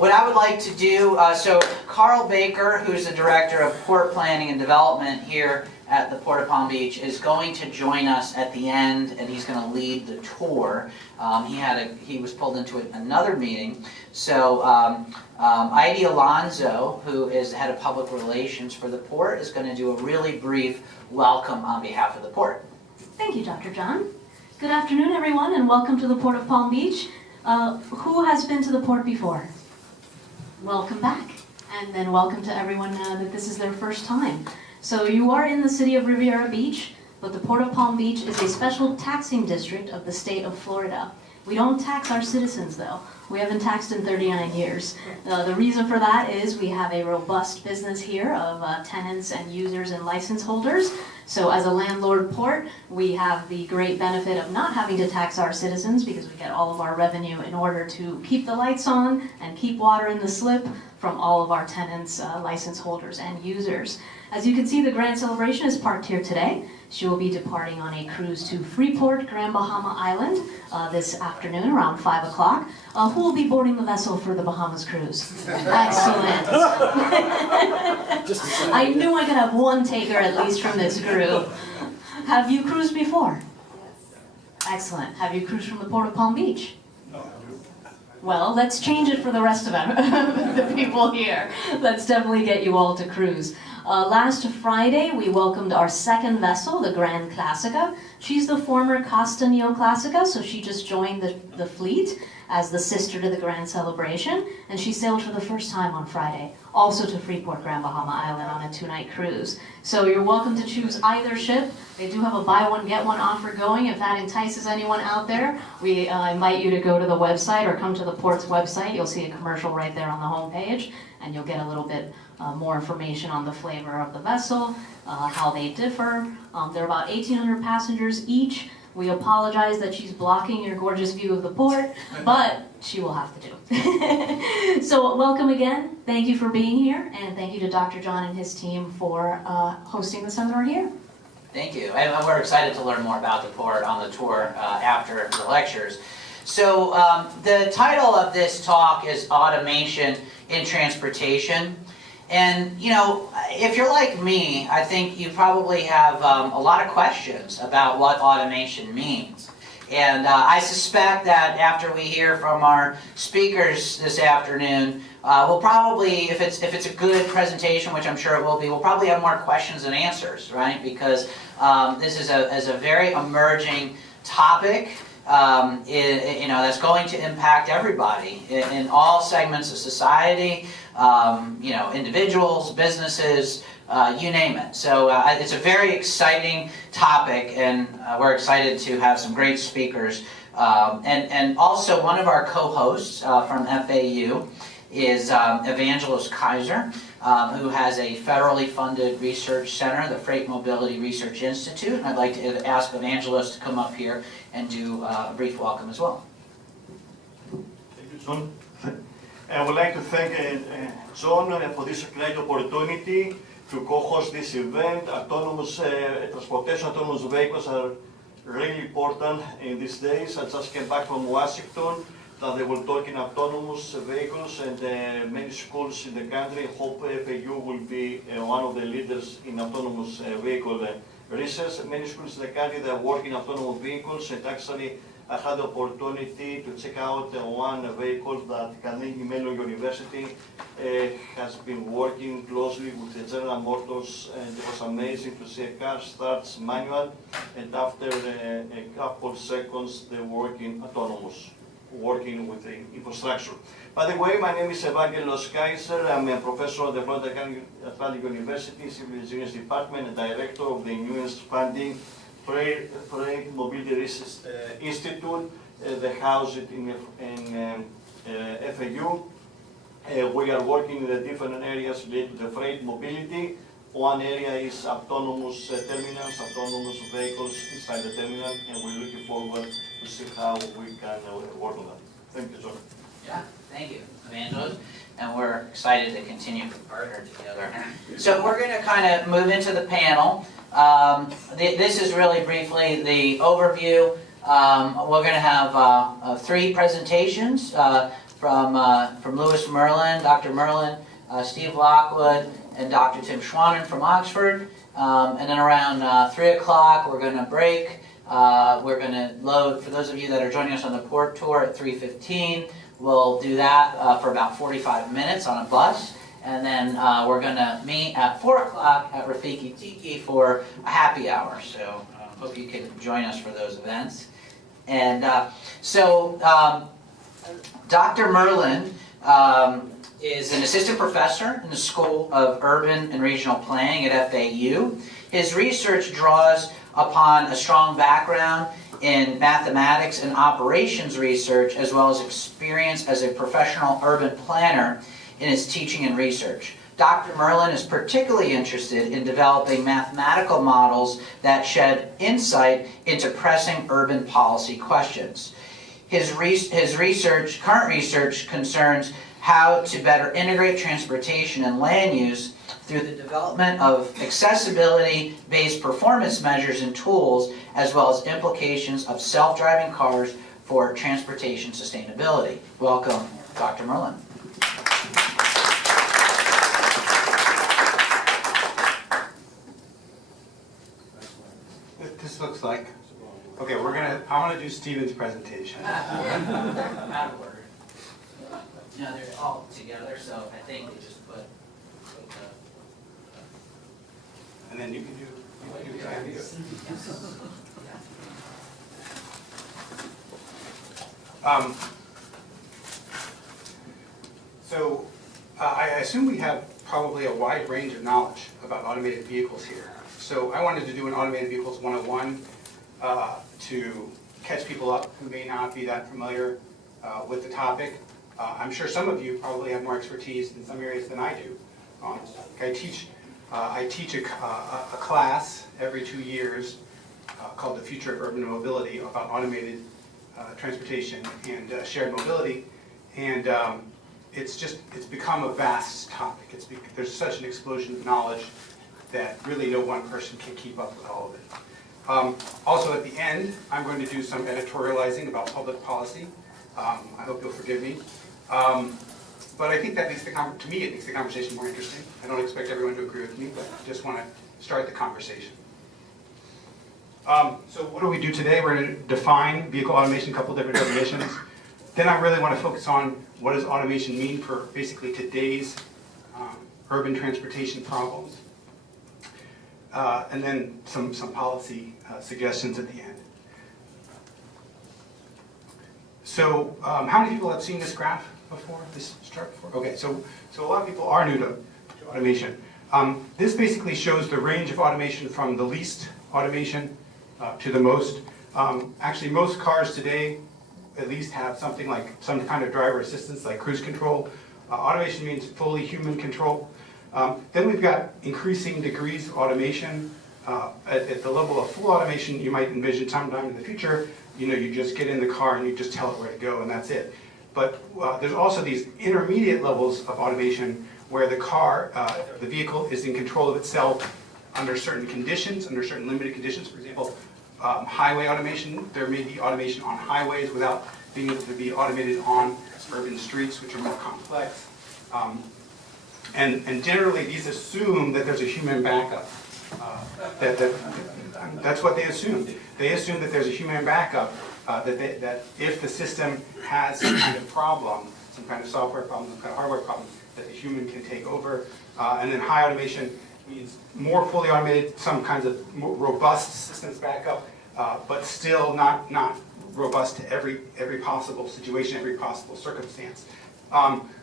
what I would like to do, so Carl Baker, who's the Director of Port Planning and Development here at the Port of Palm Beach, is going to join us at the end, and he's going to lead the tour. He was pulled into another meeting. So Heidi Alonso, who is the head of public relations for the port, is going to do a really brief welcome on behalf of the port. Thank you, Dr. John. Good afternoon, everyone, and welcome to the Port of Palm Beach. Who has been to the port before? Welcome back. And then welcome to everyone that this is their first time. So you are in the city of Riviera Beach, but the Port of Palm Beach is a special taxing district of the state of Florida. We don't tax our citizens, though. We haven't taxed in 39 years. The reason for that is we have a robust business here of tenants and users and license holders. So as a landlord port, we have the great benefit of not having to tax our citizens because we get all of our revenue in order to keep the lights on and keep water in the slip from all of our tenants, license holders, and users. As you can see, the Grand Celebration is parked here today. She will be departing on a cruise to Freeport, Grand Bahama Island this afternoon around 5 o'clock. Who will be boarding the vessel for the Bahamas cruise? Excellent. I knew I could have one taker at least from this crew. Have you cruised before? Yes. Excellent. Have you cruised from the Port of Palm Beach? No. Well, let's change it for the rest of them, the people here. Let's definitely get you all to cruise. Last Friday, we welcomed our second vessel, the Grand Classica. She's the former Costa Neoclassica, so she just joined the fleet as the sister to the Grand Celebration, and she sailed for the first time on Friday, also to Freeport, Grand Bahama Island on a 2-night cruise. So you're welcome to choose either ship. They do have a buy one, get one offer going. If that entices anyone out there, we invite you to go to the website or come to the port's website. You'll see a commercial right there on the home page, and you'll get a little bit more information on the flavor of the vessel, how they differ. They're about 1,800 passengers each. We apologize that she's blocking your gorgeous view of the port, but she will have to do. So welcome again. Thank you for being here, and thank you to Dr. John and his team for hosting the seminar here. Thank you. And we're excited to learn more about the port on the tour after the lectures. So the title of this talk is Automation in Transportation. And, you know, if you're like me, I think you probably have a lot of questions about what automation means. And I suspect that after we hear from our speakers this afternoon, we'll probably, if it's a good presentation, which I'm sure it will be, we'll probably have more questions than answers, right? Because this is a very emerging topic. You know, that's going to impact everybody in all segments of society, you know, individuals, businesses, you name it. So it's a very exciting topic, and we're excited to have some great speakers. And also one of our co-hosts from FAU is Evangelos Kaiser, who has a federally funded research center, the Freight Mobility Research Institute. And I'd like to ask Evangelos to come up here and do a brief welcome as well. Thank you, John. I would like to thank John for this great opportunity to co-host this event. Autonomous transportation, autonomous vehicles are really important in these days. I just came back from Washington that they were talking autonomous vehicles, and many schools in the country hope FAU will be one of the leaders in autonomous vehicle research. Many schools in the country that work in autonomous vehicles, and actually I had the opportunity to check out one vehicle that Carnegie Mellon University has been working closely with the General Motors, and it was amazing to see a car starts manual, and after a couple seconds they're working autonomous, working with the infrastructure. By the way, my name is Evangelos Kaiser. I'm a professor at the Florida Atlantic University Civil Engineers Department and director of the newest funding Freight Mobility Research Institute, the house in FAU. We are working in the different areas related to the freight mobility. One area is autonomous terminals, autonomous vehicles inside the terminal, and we're looking forward to see how we can work on that. Thank you, John. Yeah, thank you, Evangelos. And we're excited to continue to partner together. So we're going to kind of move into the panel. This is really briefly the overview. We're going to have 3 presentations. from Lewis Merlin, Dr. Merlin, Steve Lockwood, and Dr. Tim Schwanen from Oxford. And then around 3 o'clock, we're going to break. We're going to load, for those of you that are joining us on the port tour at 3:15, we'll do that for about 45 minutes on a bus. And then we're going to meet at 4 o'clock at Rafiki Tiki for a happy hour. So hope you can join us for those events. And Dr. Merlin is an assistant professor in the School of Urban and Regional Planning at FAU. His research draws upon a strong background in mathematics and operations research, as well as experience as a professional urban planner in his teaching and research. Dr. Merlin is particularly interested in developing mathematical models that shed insight into pressing urban policy questions. His current research concerns how to better integrate transportation and land use through the development of accessibility-based performance measures and tools, as well as implications of self-driving cars for transportation sustainability. Welcome, Dr. Merlin. This looks like, okay, I want to do Stephen's presentation. Out of order. No, they're all together, so I think they just put the... And then you can do Canvas. So I assume we have probably a wide range of knowledge about automated vehicles here. So I wanted to do an automated vehicles 101 to catch people up who may not be that familiar with the topic. I'm sure some of you probably have more expertise in some areas than I do. I teach a class every 2 years called The Future of Urban Mobility about automated transportation and shared mobility. And it's become a vast topic. There's such an explosion of knowledge that really no one person can keep up with all of it. Also at the end, I'm going to do some editorializing about public policy. I hope you'll forgive me. But I think that makes to me, it makes the conversation more interesting. I don't expect everyone to agree with me, but I just want to start the conversation. So what do we do today? We're going to define vehicle automation, a couple different definitions. Then I really want to focus on what does automation mean for basically today's urban transportation problems. And then some policy suggestions at the end. So how many people have seen this graph before, this chart before? Okay, so a lot of people are new to automation. This basically shows the range of automation from the least automation to the most. Actually, most cars today at least have something like some kind of driver assistance, like cruise control. Automation means fully human control. Then we've got increasing degrees of automation. At the level of full automation, you might envision sometime in the future, you just get in the car and you just tell it where to go and that's it. But there's also these intermediate levels of automation where the vehicle is in control of itself under certain conditions, under certain limited conditions. For example, highway automation, there may be automation on highways without being able to be automated on urban streets, which are more complex. And generally, these assume that there's a human backup. That's what they assume. They assume that there's a human backup, that if the system has some kind of problem, some kind of software problem, some kind of hardware problem, that the human can take over. And then high automation means more fully automated, some kinds of more robust systems backup, but still not robust to every possible situation, every possible circumstance.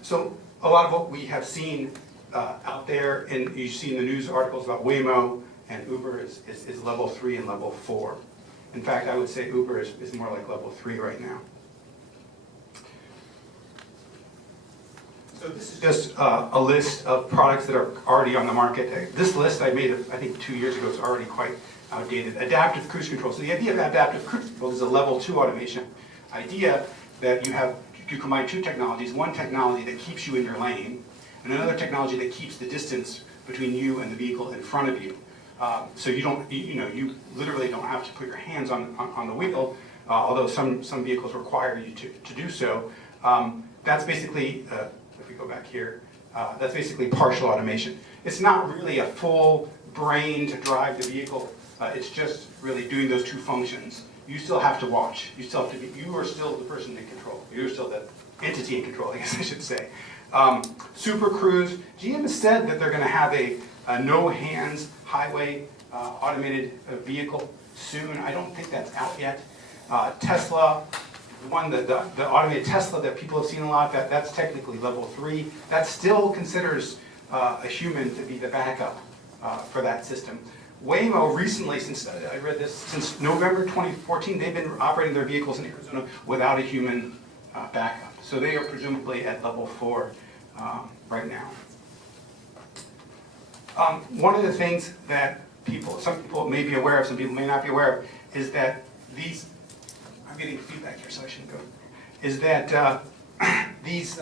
So a lot of what we have seen out there, and you see in the news articles about Waymo and Uber is level 3 and level 4. In fact, I would say Uber is more like level 3 right now. So this is just a list of products that are already on the market. This list I made, I think 2 years ago, is already quite outdated. Adaptive cruise control. So the idea of adaptive cruise control is a level 2 automation idea that you combine two technologies. One technology that keeps you in your lane, and another technology that keeps the distance between you and the vehicle in front of you. So you literally don't have to put your hands on the wheel, although some vehicles require you to do so. That's basically, if we go back here, that's basically partial automation. It's not really a full brain to drive the vehicle. It's just really doing those two functions. You still have to watch. You still have to be, you are still the person in control. You're still the entity in control, I guess I should say. Super Cruise, GM has said that they're going to have a no-hands highway automated vehicle soon. I don't think that's out yet. Tesla, the automated Tesla that people have seen a lot, that's technically level 3. That still considers a human to be the backup for that system. Waymo recently, since I read this, since November 2014, they've been operating their vehicles in Arizona without a human backup. So they are presumably at level 4 right now. One of the things that some people may be aware of, some people may not be aware of, is that these, I'm getting feedback here, so I shouldn't go, is that these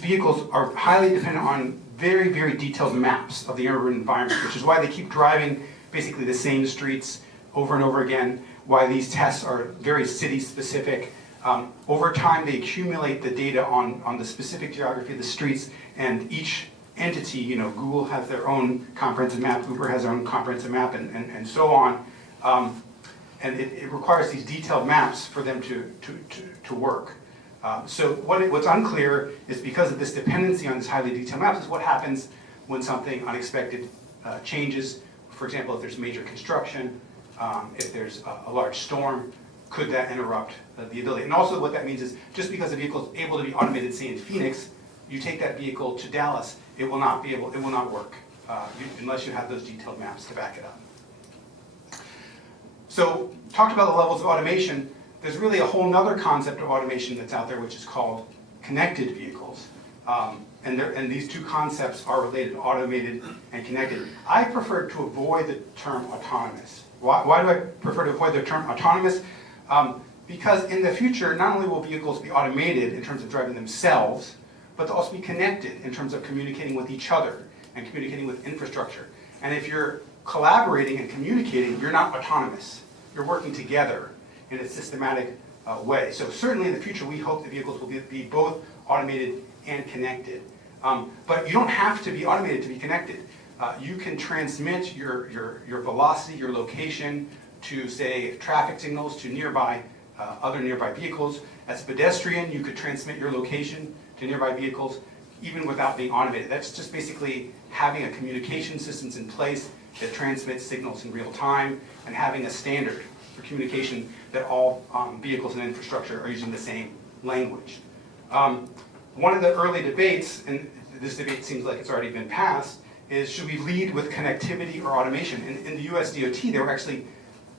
vehicles are highly dependent on very, very detailed maps of the urban environment, which is why they keep driving basically the same streets over and over again, why these tests are very city-specific. Over time, they accumulate the data on the specific geography of the streets, and each entity, you know, Google has their own comprehensive map, Uber has their own comprehensive map, and so on. And it requires these detailed maps for them to work. So what's unclear is, because of this dependency on these highly detailed maps, is what happens when something unexpected changes. For example, if there's major construction, if there's a large storm, could that interrupt the ability? And also what that means is, just because a vehicle is able to be automated, say in Phoenix, you take that vehicle to Dallas, it will not work unless you have those detailed maps to back it up. So, talked about the levels of automation. There's really a whole other concept of automation that's out there, which is called connected vehicles. And these two concepts are related, automated and connected. I prefer to avoid the term autonomous. Why do I prefer to avoid the term autonomous? Because in the future, not only will vehicles be automated in terms of driving themselves, but they'll also be connected in terms of communicating with each other and communicating with infrastructure. And if you're collaborating and communicating, you're not autonomous. You're working together in a systematic way. So certainly in the future, we hope the vehicles will be both automated and connected. But you don't have to be automated to be connected. You can transmit your velocity, your location, to, say, traffic signals to other nearby vehicles. As a pedestrian, you could transmit your location to nearby vehicles, even without being automated. That's just basically having a communication systems in place that transmits signals in real time, and having a standard for communication that all vehicles and infrastructure are using the same language. One of the early debates, and this debate seems like it's already been passed, is should we lead with connectivity or automation? In the US DOT, they were actually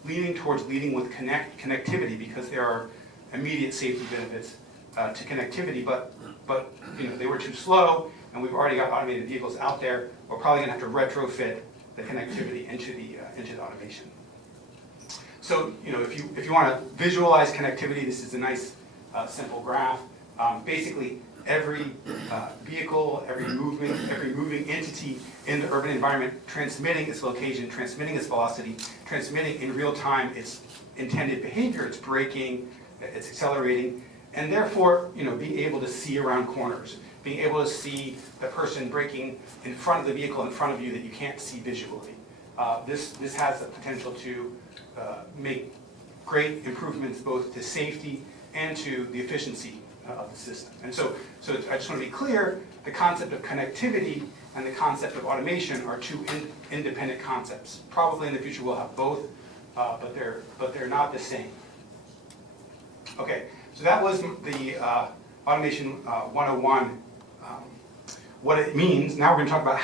leaning towards leading with connectivity, because there are immediate safety benefits to connectivity, but you know, they were too slow, and we've already got automated vehicles out there. We're probably going to have to retrofit the connectivity into the automation. So, you know, if you want to visualize connectivity, this is a nice simple graph. Basically, every vehicle, every moving entity in the urban environment transmitting its location, transmitting its velocity, transmitting in real time its intended behavior, its braking, its accelerating, and therefore, you know, being able to see around corners, being able to see the person braking in front of the vehicle in front of you that you can't see visually. This has the potential to make great improvements both to safety and to the efficiency of the system. And so I just want to be clear, the concept of connectivity and the concept of automation are two independent concepts. Probably in the future we'll have both, but they're not the same. Okay, so that was the Automation 101, what it means. Now we're going to talk about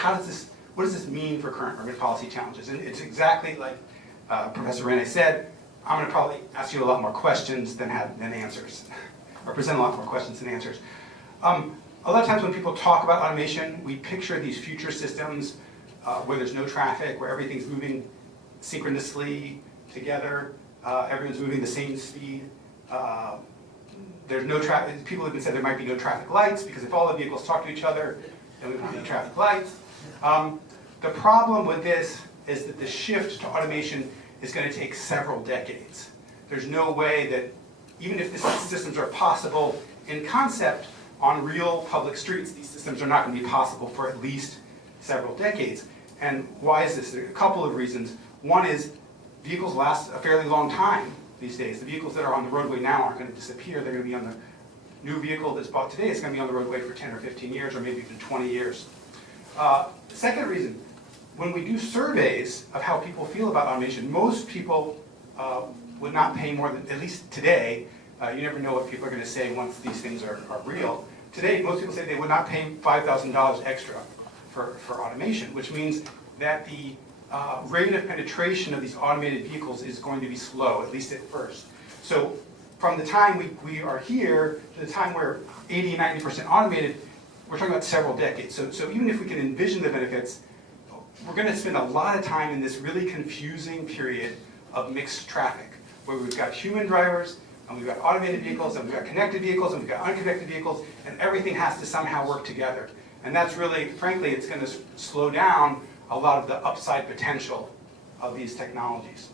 what does this mean for current urban policy challenges? And it's exactly like Professor Rene said, I'm going to probably ask you a lot more questions than answers, or present a lot more questions than answers. A lot of times when people talk about automation, we picture these future systems where there's no traffic, where everything's moving synchronously together, everyone's moving the same speed. There's no traffic. People have even said there might be no traffic lights, because if all the vehicles talk to each other, then we don't have any traffic lights. The problem with this is that the shift to automation is going to take several decades. There's no way that even if these systems are possible in concept on real public streets, these systems are not going to be possible for at least several decades. And why is this? There are a couple of reasons. One is vehicles last a fairly long time these days. The vehicles that are on the roadway now aren't going to disappear. They're going to be on the new vehicle that's bought today. It's going to be on the roadway for 10 or 15 years, or maybe even 20 years. The second reason, when we do surveys of how people feel about automation, most people would not pay more than, at least today, you never know what people are going to say once these things are real. Today, most people say they would not pay $5,000 extra for automation, which means that the rate of penetration of these automated vehicles is going to be slow, at least at first. So from the time we are here to the time we're 80, 90% automated, we're talking about several decades. So even if we can envision the benefits, we're going to spend a lot of time in this really confusing period of mixed traffic, where we've got human drivers, and we've got automated vehicles, and we've got connected vehicles, and we've got unconnected vehicles, and everything has to somehow work together. And that's really, frankly, it's going to slow down a lot of the upside potential of these technologies.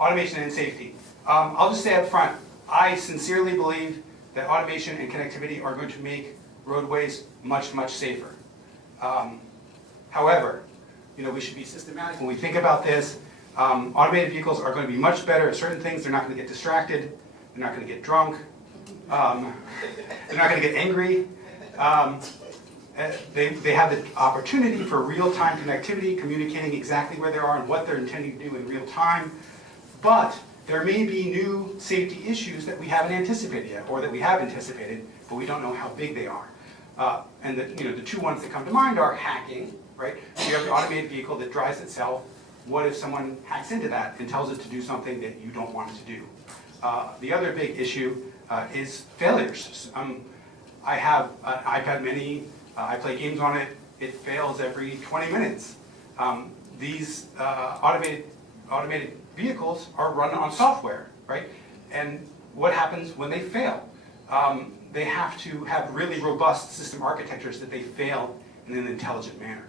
Automation and safety. I'll just say up front, I sincerely believe that automation and connectivity are going to make roadways much, much safer. However, we should be systematic when we think about this. Automated vehicles are going to be much better at certain things. They're not going to get distracted. They're not going to get drunk. They're not going to get angry. They have the opportunity for real-time connectivity, communicating exactly where they are and what they're intending to do in real time. But there may be new safety issues that we haven't anticipated yet, or that we have anticipated, but we don't know how big they are. And the two ones that come to mind are hacking, right? You have the automated vehicle that drives itself. What if someone hacks into that and tells it to do something that you don't want it to do? The other big issue is failures. I have an iPad mini. I play games on it. It fails every 20 minutes. These automated vehicles are run on software, right? And what happens when they fail? They have to have really robust system architectures that they fail in an intelligent manner.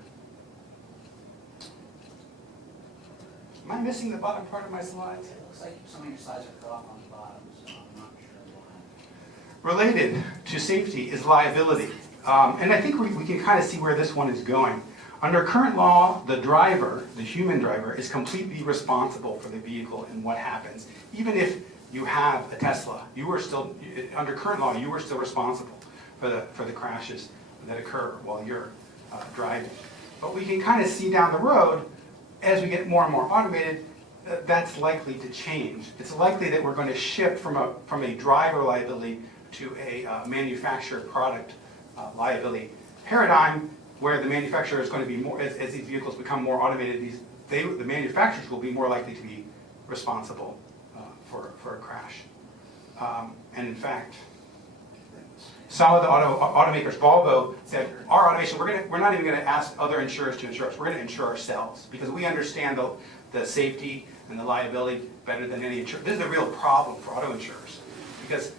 Am I missing the bottom part of my slides? It looks like some of your slides are cut off on the bottom, so I'm not sure why. Related to safety is liability. And I think we can kind of see where this one is going. Under current law, the driver, the human driver, is completely responsible for the vehicle and what happens. Even if you have a Tesla, you are still, under current law, you are still responsible for the crashes that occur while you're driving. But we can kind of see down the road, as we get more and more automated, that's likely to change. It's likely that we're going to shift from a driver liability to a manufacturer product liability paradigm, where the manufacturer is going to be more, as these vehicles become more automated, the manufacturers will be more likely to be responsible for a crash. And in fact, some of the automakers, Volvo, said, our automation, we're not even going to ask other insurers to insure us. We're going to insure ourselves, because we understand the safety and the liability better than any insurer. This is a real problem for auto insurers, because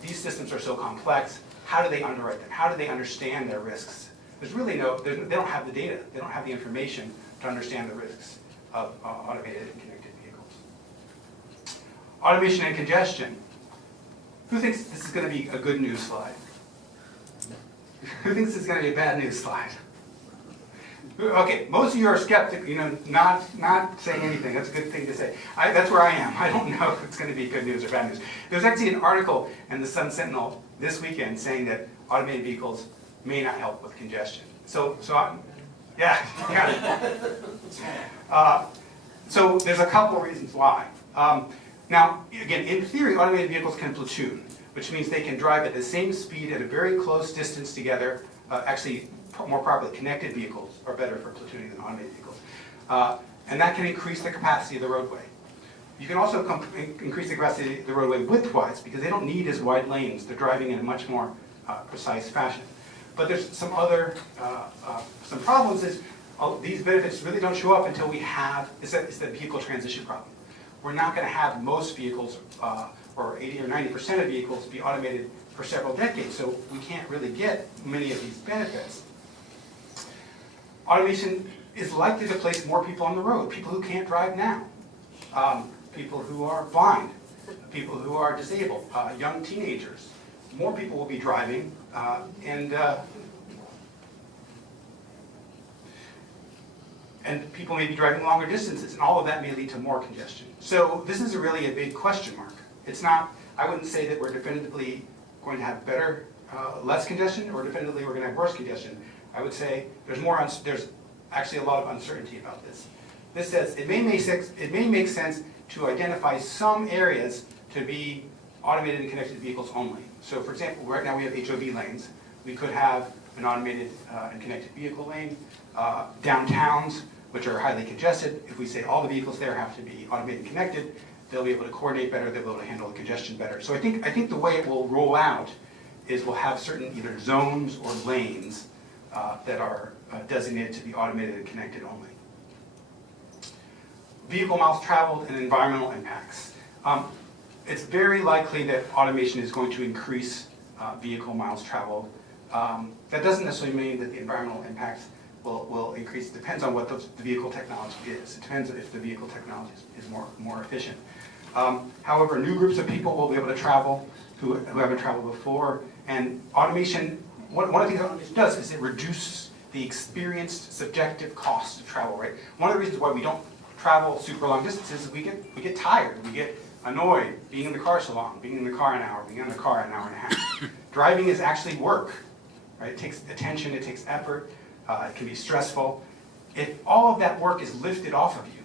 these systems are so complex. How do they underwrite them? How do they understand their risks? There's really they don't have the data. They don't have the information to understand the risks of automated and connected vehicles. Automation and congestion. Who thinks this is going to be a good news slide? Who thinks this is going to be a bad news slide? Okay, most of you are skeptic, not saying anything. That's a good thing to say. That's where I am. I don't know if it's going to be good news or bad news. There's actually an article in the Sun Sentinel this weekend saying that automated vehicles may not help with congestion. So there's a couple of reasons why. Now, again, in theory, automated vehicles can platoon, which means they can drive at the same speed at a very close distance together. Actually, more properly, connected vehicles are better for platooning than automated vehicles. And that can increase the capacity of the roadway. You can also increase the capacity of the roadway widthwise, because they don't need as wide lanes. They're driving in a much more precise fashion. But there's some other some problems. Is these benefits really don't show up until we have, it's the vehicle transition problem. We're not going to have most vehicles, or 80 or 90% of vehicles, be automated for several decades, so we can't really get many of these benefits. Automation is likely to place more people on the road, people who can't drive now, people who are blind, people who are disabled, young teenagers. More people will be driving, and people may be driving longer distances, and all of that may lead to more congestion. So this is really a big question mark. It's not, I wouldn't say that we're definitively going to have better, less congestion, or definitively we're going to have worse congestion. I would say there's actually a lot of uncertainty about this. This says it may make sense to identify some areas to be automated and connected vehicles only. So for example, right now we have HOV lanes. We could have an automated and connected vehicle lane. Downtowns, which are highly congested, if we say all the vehicles there have to be automated and connected, they'll be able to coordinate better, they'll be able to handle the congestion better. So I think the way it will roll out is we'll have certain either zones or lanes that are designated to be automated and connected only. Vehicle miles traveled and environmental impacts. It's very likely that automation is going to increase vehicle miles traveled. That doesn't necessarily mean that the environmental impacts will increase. It depends on what the vehicle technology is. It depends if the vehicle technology is more efficient. However, new groups of people will be able to travel who haven't traveled before. And automation, one of the things that automation does is it reduces the experienced subjective cost of travel, right? One of the reasons why we don't travel super long distances is we get tired, we get annoyed being in the car so long, being in the car an hour, being in the car an hour and a half. Driving is actually work, right? It takes attention, it takes effort, it can be stressful. If all of that work is lifted off of you,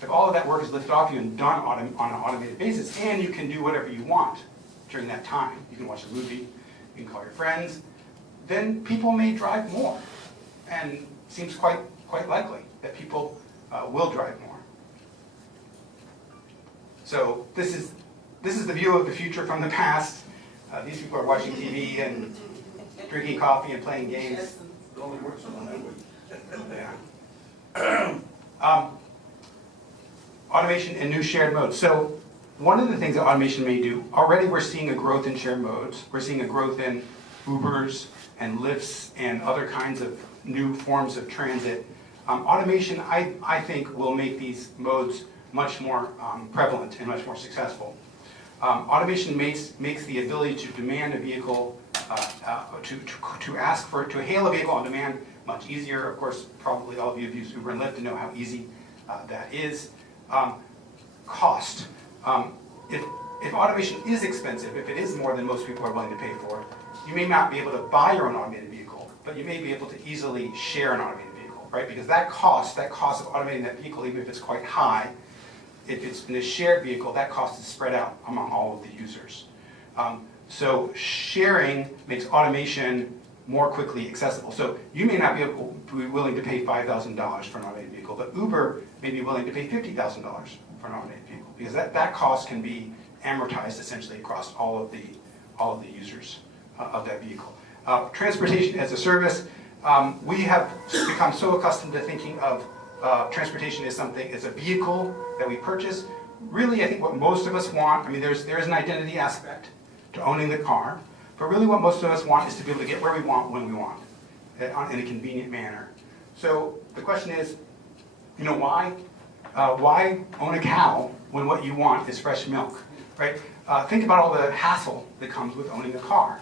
if all of that work is lifted off you and done on an automated basis, and you can do whatever you want during that time, you can watch a movie, you can call your friends, then people may drive more. And it seems quite likely that people will drive more. So this is the view of the future from the past. These people are watching TV and drinking coffee and playing games. It only works on that way. Yeah. Automation and new shared modes. So one of the things that automation may do, already we're seeing a growth in shared modes. We're seeing a growth in Ubers and Lyfts and other kinds of new forms of transit. Automation, I think, will make these modes much more prevalent and much more successful. Automation makes the ability to demand a vehicle, to hail a vehicle on demand much easier. Of course, probably all of you have used Uber and Lyft to know how easy that is. Cost. If automation is expensive, if it is more than most people are willing to pay for, you may not be able to buy your own automated vehicle, but you may be able to easily share an automated vehicle, right? Because that cost of automating that vehicle, even if it's quite high, if it's in a shared vehicle, that cost is spread out among all of the users. So sharing makes automation more quickly accessible. So you may not be willing to pay $5,000 for an automated vehicle, but Uber may be willing to pay $50,000 for an automated vehicle, because that cost can be amortized essentially across all of the users of that vehicle. Transportation as a service. We have become so accustomed to thinking of transportation as a vehicle that we purchase. Really, I think what most of us want, there is an identity aspect to owning the car, but really what most of us want is to be able to get where we want when we want, in a convenient manner. So the question is, why own a cow when what you want is fresh milk, right? Think about all the hassle that comes with owning a car.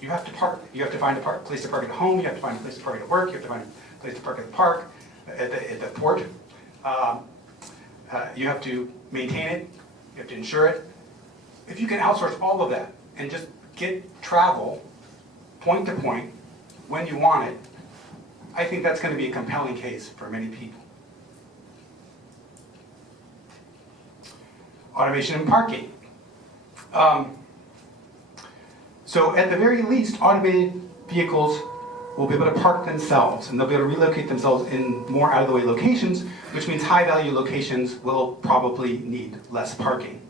You have to park. You have to find a place to park at home. You have to find a place to park at work. You have to find a place to park at the park, at the port. You have to maintain it. You have to insure it. If you can outsource all of that and just get travel point to point when you want it, I think that's going to be a compelling case for many people. Automation and parking. So at the very least, automated vehicles will be able to park themselves, and they'll be able to relocate themselves in more out-of-the-way locations, which means high-value locations will probably need less parking.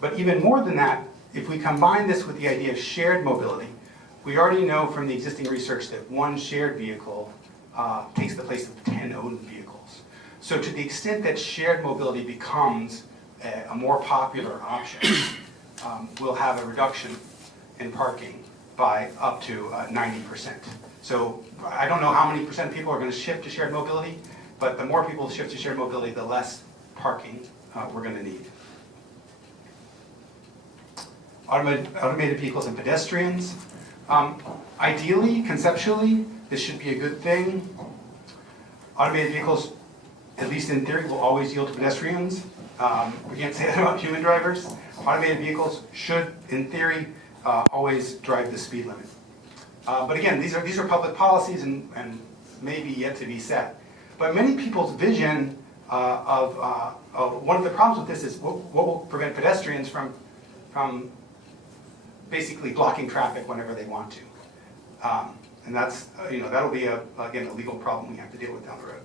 But even more than that, if we combine this with the idea of shared mobility, we already know from the existing research that one shared vehicle takes the place of 10 owned vehicles. So to the extent that shared mobility becomes a more popular option, we'll have a reduction in parking by up to 90%. So I don't know how many percent of people are going to shift to shared mobility, but the more people shift to shared mobility, the less parking we're going to need. Automated vehicles and pedestrians. Ideally, conceptually, this should be a good thing. Automated vehicles, at least in theory, will always yield to pedestrians. We can't say that about human drivers. Automated vehicles should, in theory, always drive the speed limit. But again, these are public policies and maybe yet to be set. But many people's vision of one of the problems with this is what will prevent pedestrians from basically blocking traffic whenever they want to. And that's, that'll be, again, a legal problem we have to deal with down the road.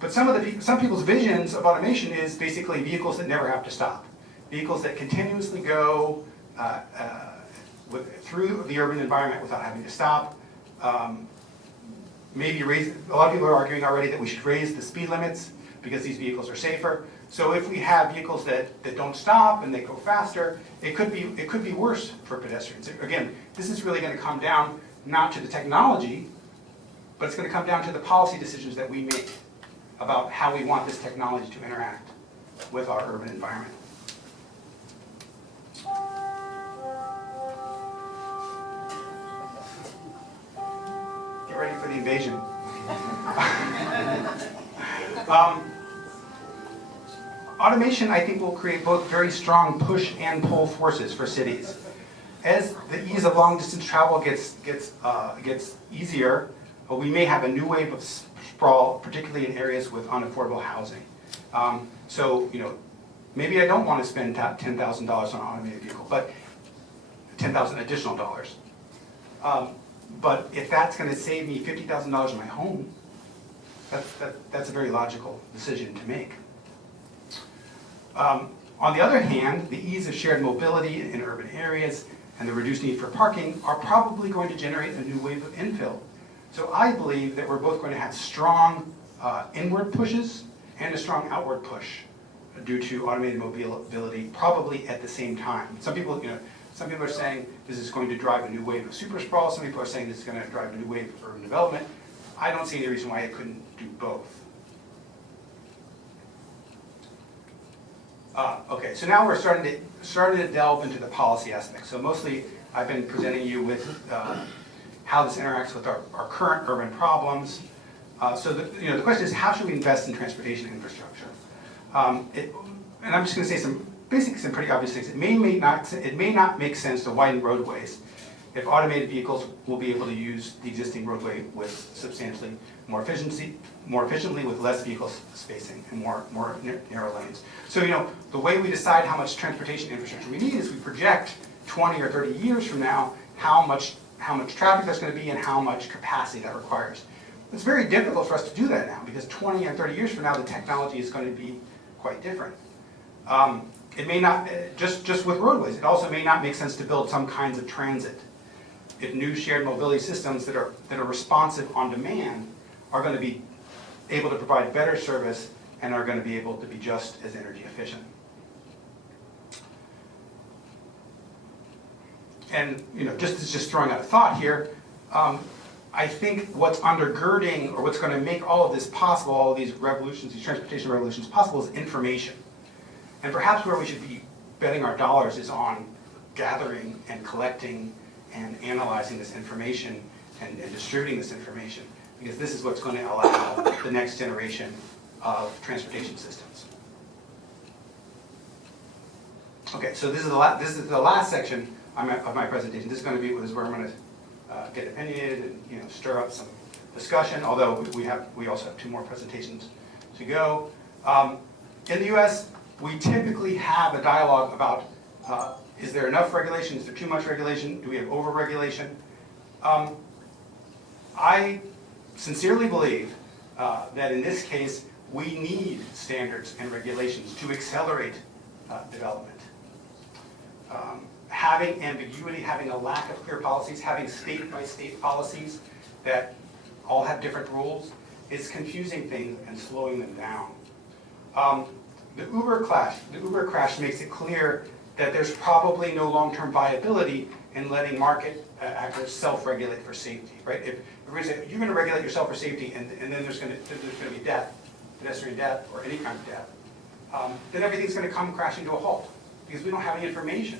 But some people's visions of automation is basically vehicles that never have to stop. Vehicles that continuously go through the urban environment without having to stop. Maybe a lot of people are arguing already that we should raise the speed limits because these vehicles are safer. So if we have vehicles that don't stop and they go faster, it could be worse for pedestrians. Again, this is really going to come down not to the technology, but it's going to come down to the policy decisions that we make about how we want this technology to interact with our urban environment. Get ready for the invasion. Automation, I think, will create both very strong push and pull forces for cities. As the ease of long-distance travel gets easier, we may have a new wave of sprawl, particularly in areas with unaffordable housing. So, maybe I don't want to spend $10,000 on an automated vehicle, but $10,000 additional dollars. But if that's going to save me $50,000 in my home, that's a very logical decision to make. On the other hand, the ease of shared mobility in urban areas and the reduced need for parking are probably going to generate a new wave of infill. So I believe that we're both going to have strong inward pushes and a strong outward push due to automated mobility, probably at the same time. Some people are saying this is going to drive a new wave of super sprawl. Some people are saying this is going to drive a new wave of urban development. I don't see any reason why it couldn't do both. Okay, so now we're starting to delve into the policy aspects. So mostly I've been presenting you with how this interacts with our current urban problems. So the question is, how should we invest in transportation infrastructure? And I'm just going to say some pretty obvious things. It may not make sense to widen roadways if automated vehicles will be able to use the existing roadway with substantially more efficiently with less vehicle spacing and more narrow lanes. So the way we decide how much transportation infrastructure we need is we project 20 or 30 years from now how much traffic there's going to be and how much capacity that requires. It's very difficult for us to do that now because 20 or 30 years from now the technology is going to be quite different. It may not, just with roadways, it also may not make sense to build some kinds of transit. If new shared mobility systems that are responsive on demand are going to be able to provide better service and are going to be able to be just as energy efficient. And just throwing out a thought here, I think what's undergirding or what's going to make all of this possible, all of these revolutions, these transportation revolutions possible, is information. And perhaps where we should be betting our dollars is on gathering and collecting and analyzing this information and distributing this information, because this is what's going to allow the next generation of transportation systems. Okay, so this is the last section of my presentation. This is going to be where I'm going to get opinionated and stir up some discussion. Although we also have 2 more presentations to go. In the U.S., we typically have a dialogue about is there enough regulation? Is there too much regulation? Do we have over-regulation? I sincerely believe that in this case, we need standards and regulations to accelerate development. Having ambiguity, having a lack of clear policies, having state-by-state policies that all have different rules is confusing things and slowing them down. The Uber crash makes it clear that there's probably no long-term viability in letting market actors self-regulate for safety, right? If we're going to say you're going to regulate yourself for safety, and then there's going to be death, pedestrian death, or any kind of death, then everything's going to come crashing to a halt because we don't have any information.